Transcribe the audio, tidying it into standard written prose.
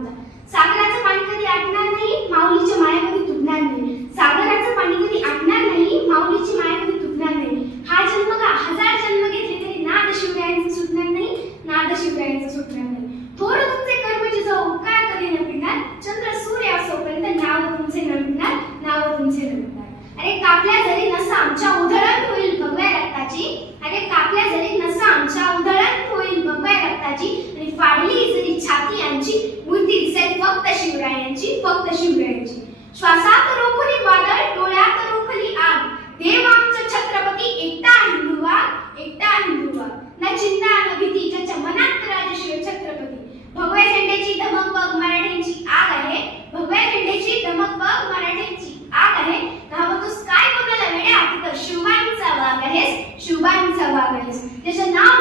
होता. सागराचं पाणी कधी आटणार नाही, माऊलीची माया कधी तुटणार नाही. सागराचं पाणी कधी आटणार नाही, माऊलीची माया कधी तुटणार नाही. हा जन्म का 1000 जन्म घेतले तरी नाद शिवरायांचं सुटणार नाही, नाद शिवरायांचं सुटणार नाही. थोर तुमचे कर्म जिजाऊ उपकार कधी न फिरणार, चंद्र सूर्य असोपर्यंत नाव तुमचे न मिटणार, नाव तुमचे न मिटणार. अरे कापल्या जरी नसा आमच्या उधळण होईल भगव्या रक्ताची, अरे कापल्या जरी नसा आमच्या उधळण होईल भगव्या रक्ताची, आणि फाडली जरी छाती आमची मूर्ती दिसेल फक्त शिवरायांची, फक्त शिवरायांची. श्वासात रोखली वादळ, डोळ्यात रोखली आग, देव आमचा छत्रपती एकटा हिंदुवाद, एकटा हिंदुवाद. न चिंता न भीती ज्याच्या मनात राजश्री छत्रपती. भगव्या झेंड्याची धमक बघ मराठ्यांची आग आहे, भगव्या झेंड्याची धमक बघ मराठ्यांची आग आहे. घाबरतोस काय कोणाला वेड्या, तिथं शिवबांचा वाघ आहेस, शिवबांचा वाघ आहेस. त्याचं नाव